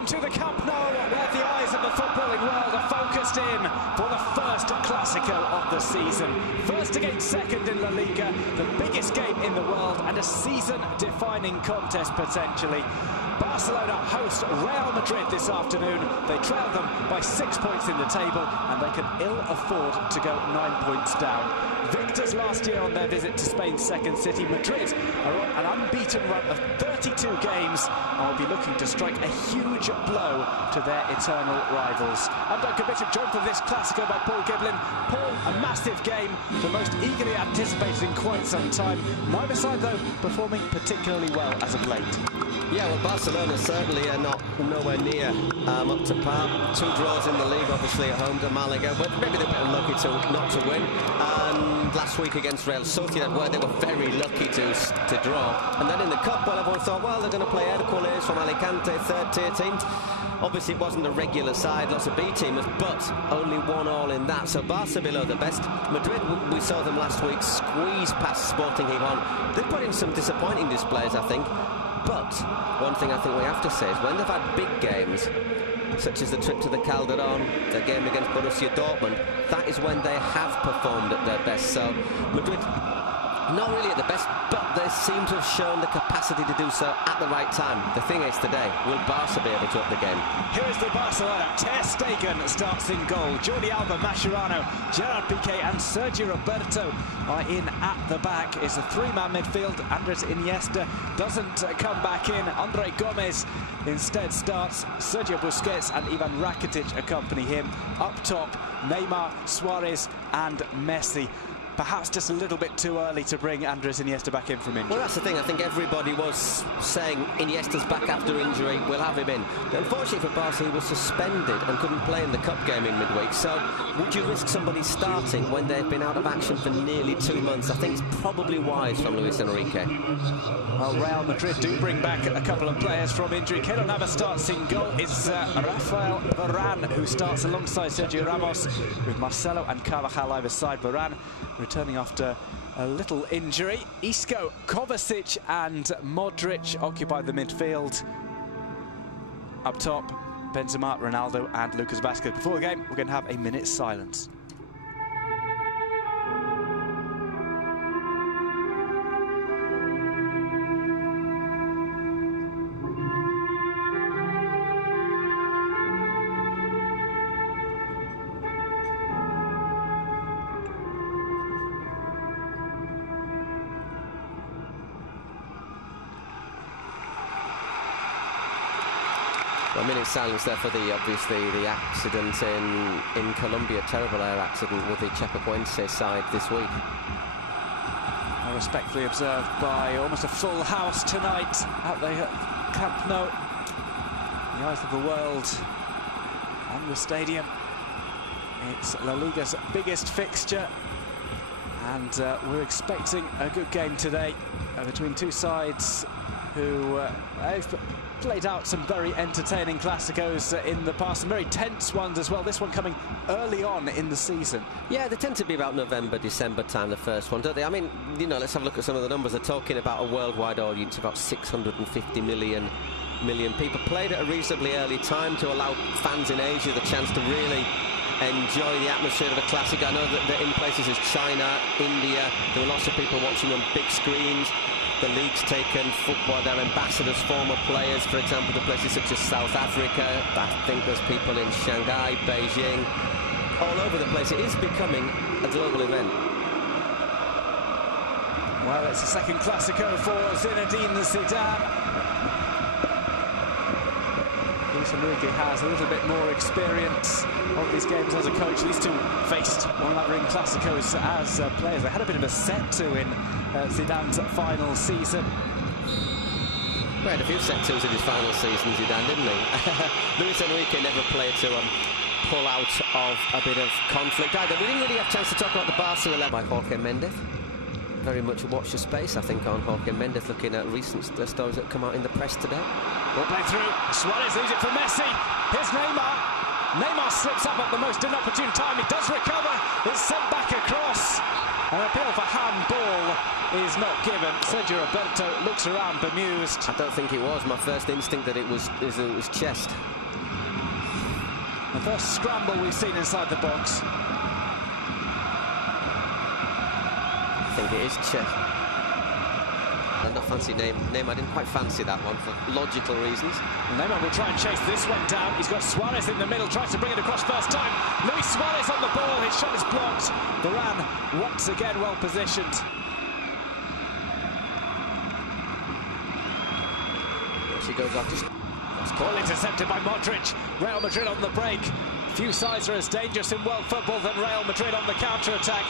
Welcome to the Camp Nou, where the eyes of the footballing world are focused in for the first Clásico of the season. First against second in La Liga, the biggest game in the world and a season-defining contest potentially. Barcelona host Real Madrid this afternoon. They trail them by 6 points in the table and they can ill afford to go 9 points down. Victors last year on their visit to Spain's second city, Madrid are on an unbeaten run of 32 games and will be looking to strike a huge blow to their eternal rivals. I'm Duncan Bishop, joined for this Clásico by Paul Giblin. Paul, a massive game, the most eagerly anticipated in quite some time. Neither side, though, performing particularly well as of late. Yeah, well, Barcelona certainly are nowhere near up to par. 2 draws in the league, obviously at home to Malaga, but maybe they're a bit unlucky not to win. And last week against Real Sociedad, where they were very lucky to draw. And then in the cup, well, everyone thought, well, they're going to play Hércules from Alicante, third-tier team. Obviously, it wasn't a regular side, lots of B-teamers, but only 1-1 in that. So Barca below the best. Madrid, we saw them last week squeeze past Sporting Gijón. They put in some disappointing displays, I think. But one thing I think we have to say is when they've had big games, such as the trip to the Calderón, the game against Borussia Dortmund, that is when they have performed at their best. So Madrid, not really at the best, but they seem to have shown the capacity to do so at the right time. The thing is today, will Barca be able to up the game? Here is the Barcelona. Ter Stegen starts in goal. Jordi Alba, Mascherano, Gerard Piqué and Sergio Roberto are in at the back. It's a 3-man midfield. Andres Iniesta doesn't come back in. Andre Gomez instead starts. Sergio Busquets and Ivan Rakitic accompany him. Up top, Neymar, Suarez and Messi. Perhaps just a little bit too early to bring Andres Iniesta back in from injury. Well, that's the thing. I think everybody was saying Iniesta's back after injury, we'll have him in. But unfortunately for Barca, he was suspended and couldn't play in the cup game in midweek. So would you risk somebody starting when they've been out of action for nearly 2 months? I think it's probably wise from Luis Enrique. Well, Real Madrid do bring back a couple of players from injury. Keylor Navas starts in goal. It's Rafael Varane who starts alongside Sergio Ramos, with Marcelo and Carvajal either side. Varane returning after a little injury. Isco, Kovacic and Modric occupy the midfield. Up top, Benzema, Ronaldo and Lucas Vázquez. Before the game, we're going to have a minute's silence. A minute's silence there for obviously the accident in Colombia, terrible air accident with the Chapecoense side this week. Respectfully observed by almost a full house tonight at the Camp Nou. The eyes of the world on the stadium. It's La Liga's biggest fixture, and we're expecting a good game today between two sides who have played out some very entertaining Clásicos in the past, some very tense ones as well. This one coming early on in the season. Yeah, they tend to be about November, December time, the first one, don't they? I mean, you know, let's have a look at some of the numbers. They're talking about a worldwide audience, about 650 million people. Played at a reasonably early time to allow fans in Asia the chance to really enjoy the atmosphere of a classic. I know that in places as China, India, there were lots of people watching on big screens. The league's taken football, their ambassadors, former players, for example, to places such as South Africa. I think there's people in Shanghai, Beijing, all over the place. It is becoming a global event. Well, it's a second Clásico for Zinedine Zidane. Luis Enrique has a little bit more experience of these games as a coach. These two faced one another in Clásicos as players. They had a bit of a set-to in Zidane's final season. Well, had a few set-tos in his final season, Zidane, didn't he? Luis Enrique never played to pull out of a bit of conflict either. We didn't really have a chance to talk about the Barca 11 by Jorge Mendes. Very much watch the space, I think, on Jorge Mendes, looking at recent stories that come out in the press today. Ball play through. Suarez leaves it for Messi. Here's Neymar. Neymar slips up at the most inopportune time. He does recover. It's sent back across. An appeal for handball is not given. Sergio Roberto looks around bemused. I don't think it was. My first instinct that it was chest. The first scramble we've seen inside the box. I think it is chest. And not fancy name. I didn't quite fancy that one for logical reasons. Neymar will try and chase this one down. He's got Suarez in the middle, tries to bring it across first time. Luis Suarez on the ball, his shot is blocked. Varane once again well positioned. She goes off just... Ball intercepted by Modric. Real Madrid on the break. Few sides are as dangerous in world football than Real Madrid on the counter-attack.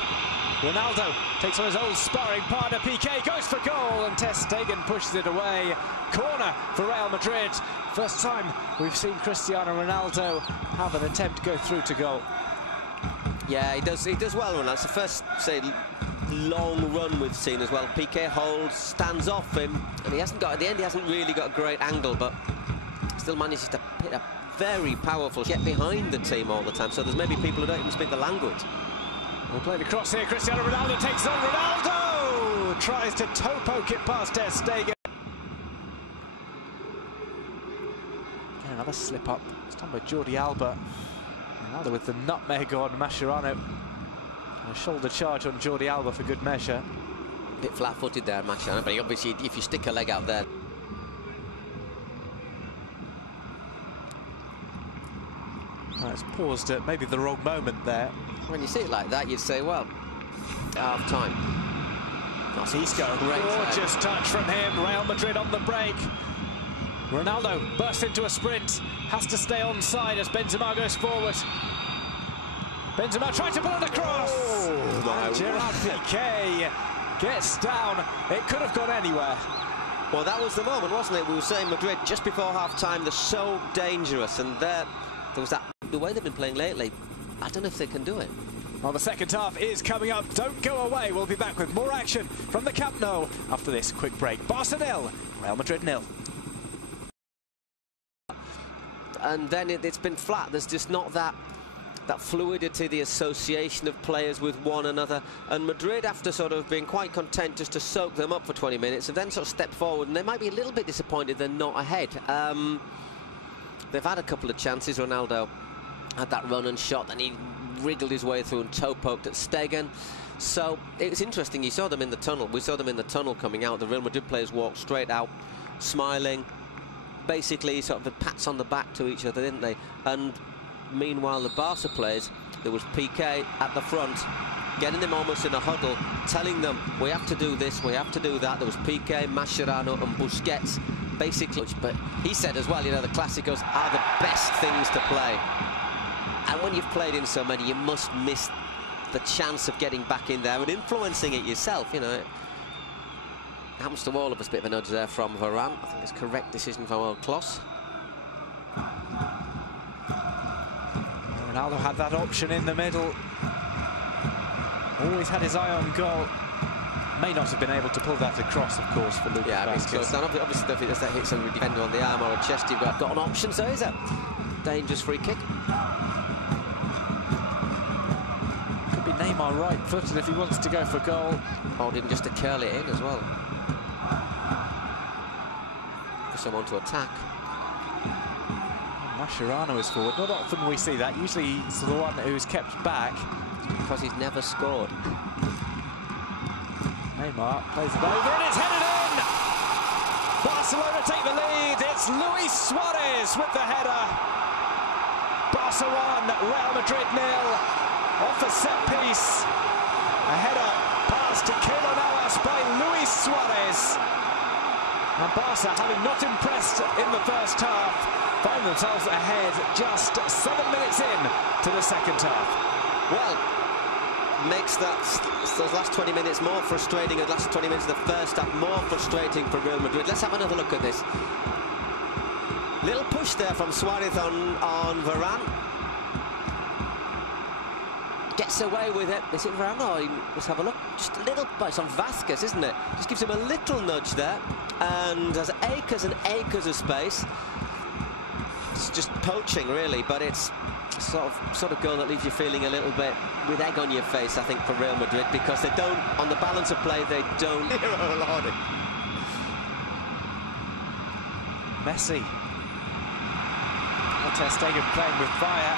Ronaldo takes on his old sparring partner. Piqué goes for goal and Ter Stegen pushes it away. Corner for Real Madrid. First time we've seen Cristiano Ronaldo have an attempt go through to goal. Yeah, he does well, Ronaldo. It's the first, say, long run we've seen as well. Piqué holds, stands off him, and he hasn't got, at the end he hasn't really got a great angle, but still manages to hit a very powerful, get behind the team all the time. So there's maybe people who don't even speak the language. We'll play the cross here. Cristiano Ronaldo takes on Ronaldo! Tries to toe poke it past Ter Stegen. Again, another slip up. It's done by Jordi Alba. Ronaldo with the nutmeg on Mascherano. And a shoulder charge on Jordi Alba for good measure. A bit flat-footed there, Mascherano, but obviously if you stick a leg out there... Oh, it's paused at maybe the wrong moment there. When you see it like that, you'd say, well, half-time. Isco, gorgeous touch from him. Real Madrid on the break. Ronaldo bursts into a sprint. Has to stay onside as Benzema goes forward. Benzema tries to pull it across. And Gerard Piqué gets down. It could have gone anywhere. Well, that was the moment, wasn't it? We were saying Madrid just before half-time, they're so dangerous. And there was that, the way they've been playing lately, I don't know if they can do it. Well, the second half is coming up. Don't go away. We'll be back with more action from the Camp Nou after this quick break. Barca 0, Real Madrid 0. And then it's been flat. There's just not that fluidity, the association of players with one another. And Madrid, after sort of being quite content just to soak them up for 20 minutes, have then sort of stepped forward, and they might be a little bit disappointed they're not ahead. They've had a couple of chances. Ronaldo had that run and shot, and he wriggled his way through and toe-poked at Stegen. So it was interesting. You saw them in the tunnel. We saw them in the tunnel coming out. The Real Madrid players walked straight out, smiling. Basically, sort of pats on the back to each other, didn't they? And meanwhile, the Barca players, there was Piqué at the front, getting them almost in a huddle, telling them, we have to do this, we have to do that. There was Piqué, Mascherano and Busquets, basically. But he said as well, you know, the Clásicos are the best things to play. And when you've played in so many, you must miss the chance of getting back in there and influencing it yourself, you know. It happens to all of us. Bit of a nudge there from Varane. I think it's a correct decision from old Kloss. Ronaldo had that option in the middle. Always had his eye on goal. May not have been able to pull that across, of course, for Lucas Vázquez. Obviously, if that hits a defender on the arm or a chest, you've got an option. So is a dangerous free kick. Could be Neymar right-footed if he wants to go for goal. Or didn't just to curl it in as well. For someone to attack. Mascherano is forward. Not often we see that. Usually he's the one who's kept back. Because he's never scored. Neymar plays it over and it's headed in! Barcelona take the lead. It's Luis Suarez with the header. Barca 1, Real Madrid 0. Off a set piece. A header passed to Keylor Navas by Luis Suarez. And Barca, having not impressed in the first half, find themselves ahead just 7 minutes in to the second half. Well, makes those last 20 minutes more frustrating, and the last 20 minutes of the first half more frustrating for Real Madrid. Let's have another look at this. Little push there from Suarez on Varane. Gets away with it. Is it Varane? Oh, let's have a look. Just a little, it's on Vázquez, isn't it? Just gives him a little nudge there, and has acres and acres of space. It's just poaching, really, but it's sort of goal that leaves you feeling a little bit with egg on your face, I think, for Real Madrid, because they don't, on the balance of play, they don't. Oh, Lordy. Messi. Ter Stegen playing with fire.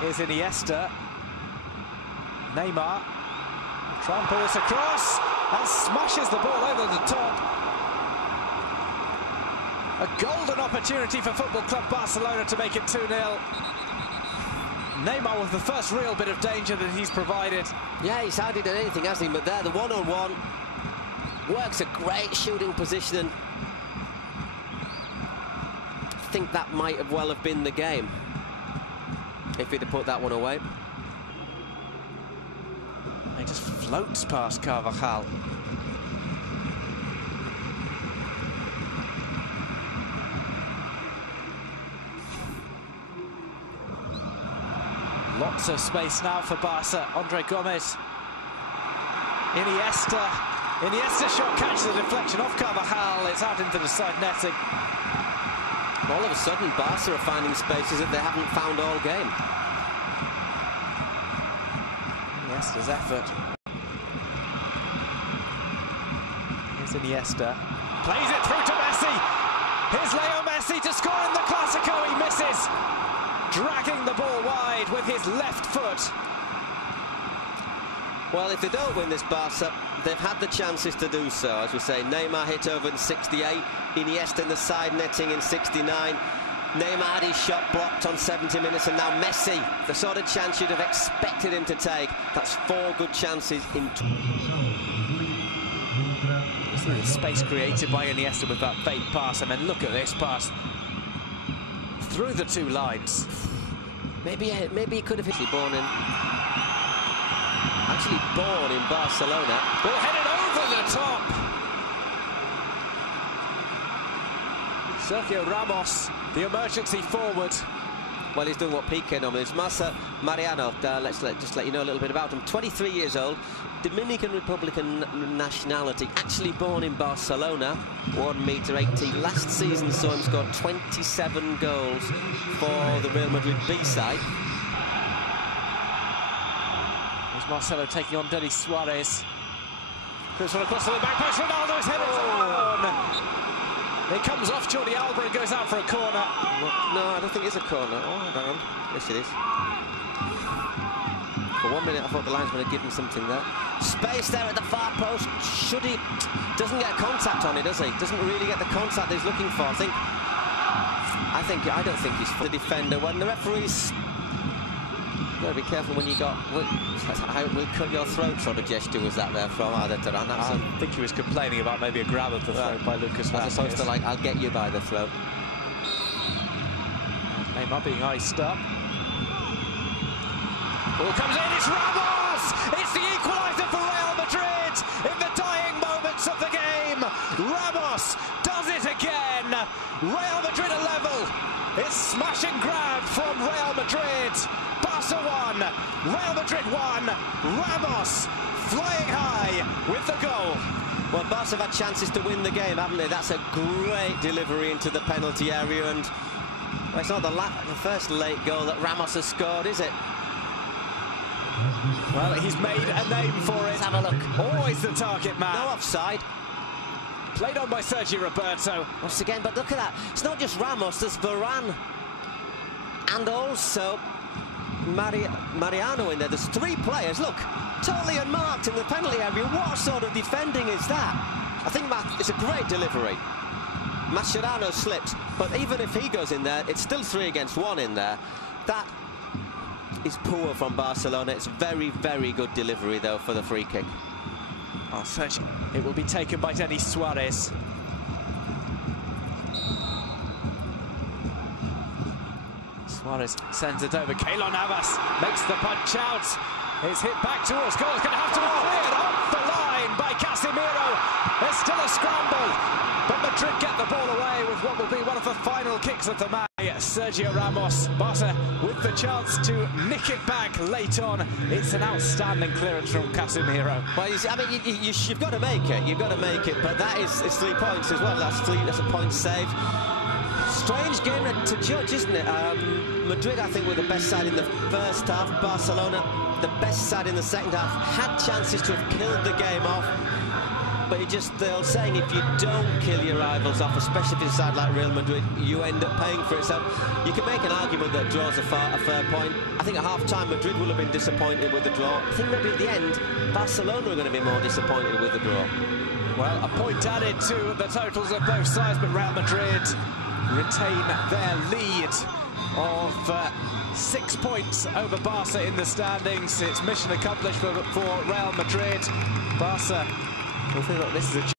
Here's Iniesta. Neymar tramples across and smashes the ball over the top. A golden opportunity for Football Club Barcelona to make it 2-0. Neymar with the first real bit of danger that he's provided. Yeah, he's hardly done anything, hasn't he? But there, the one-on-one works a great shooting position, and I think that might have well have been the game if he'd have put that one away. He just floats past Carvajal. Lots of space now for Barca. Andre Gomez. Iniesta shot catches the deflection off Carvajal. It's out into the side netting. All of a sudden, Barca are finding spaces that they haven't found all game. Iniesta's effort. Here's Iniesta. Plays it through to Messi. Here's Leo Messi to score in the Clásico. He misses. Dragging the ball wide with his left foot. Well, if they don't win this, Barca, they've had the chances to do so. As we say, Neymar hit over in 68, Iniesta in the side netting in 69. Neymar had his shot blocked on 70 minutes, and now Messi, the sort of chance you'd have expected him to take. That's 4 good chances in... See the space created by Iniesta with that fake pass, and then look at this pass through the 2 lines. Maybe he could have actually born in Barcelona. Ball headed over the top. Sergio Ramos, the emergency forward. Well, he's doing what Piqué normally is. Mariano, let's just let you know a little bit about him. 23 years old, Dominican Republican nationality, actually born in Barcelona, 1m80. Last season saw him score 27 goals for the Real Madrid B-side. Here's Marcelo taking on Denis Suarez. Cruise one across to the back post. Ronaldo's headed down. It comes off Jordi Alba and goes out for a corner. No, I don't think it's a corner. Oh, hold on. Yes, it is. For 1 minute, I thought the linesman had given something there. Space there at the far post. Should he? Doesn't get contact on it, does he? Doesn't really get the contact he's looking for. I don't think he's the defender. When the referee's... You've got to be careful when you got... We'll cut your throat sort of gesture was that there from either Duran. I think he was complaining about maybe a grab of the throat by Lucas Vázquez. As opposed to, like, I'll get you by the throat. And Neymar being iced up. Ball comes in, it's Ramos! It's the equaliser for Real Madrid in the dying moments of the game. Ramos does it again. Real Madrid are level. It's smash and grab from Real Madrid. Barca 1, Real Madrid 1. Ramos flying high with the goal. Well, Barca have had chances to win the game, haven't they? That's a great delivery into the penalty area, and well, it's not the first late goal that Ramos has scored, is it? Well, he's made a name for it. Let's have a look. Always the target man. No offside. Played on by Sergio Roberto. Once again, but look at that. It's not just Ramos, there's Varane. And also Mariano in there. There's 3 players. Look, totally unmarked in the penalty area. What sort of defending is that? I think it's a great delivery. Mascherano slips, but even if he goes in there, it's still 3 against 1 in there. That is poor from Barcelona. It's very, very good delivery, though, for the free kick. Oh, it will be taken by Denis Suarez. Suarez sends it over. Keylor Navas makes the punch out. It's hit back towards goal. It's going to have to be cleared off the line by Casemiro. There's still a scramble, but Madrid get the ball away with what will be one of the final kicks of the match. Sergio Ramos, Barca with the chance to nick it back late on. It's an outstanding clearance from Casemiro. Well, I mean, you've got to make it. You've got to make it, but it's 3 points as well. That's a point saved. strange game to judge, isn't it? Madrid, I think, were the best side in the first half. Barcelona, the best side in the second half, had chances to have killed the game off. But the old saying, if you don't kill your rivals off, especially if it's a side like Real Madrid, you end up paying for it. So you can make an argument that draws a fair point. I think at half-time, Madrid will have been disappointed with the draw. I think maybe at the end, Barcelona are going to be more disappointed with the draw. Well, a point added to the totals of both sides, but Real Madrid retain their lead of 6 points over Barca in the standings. It's mission accomplished for Real Madrid. Barca, well, look, this is a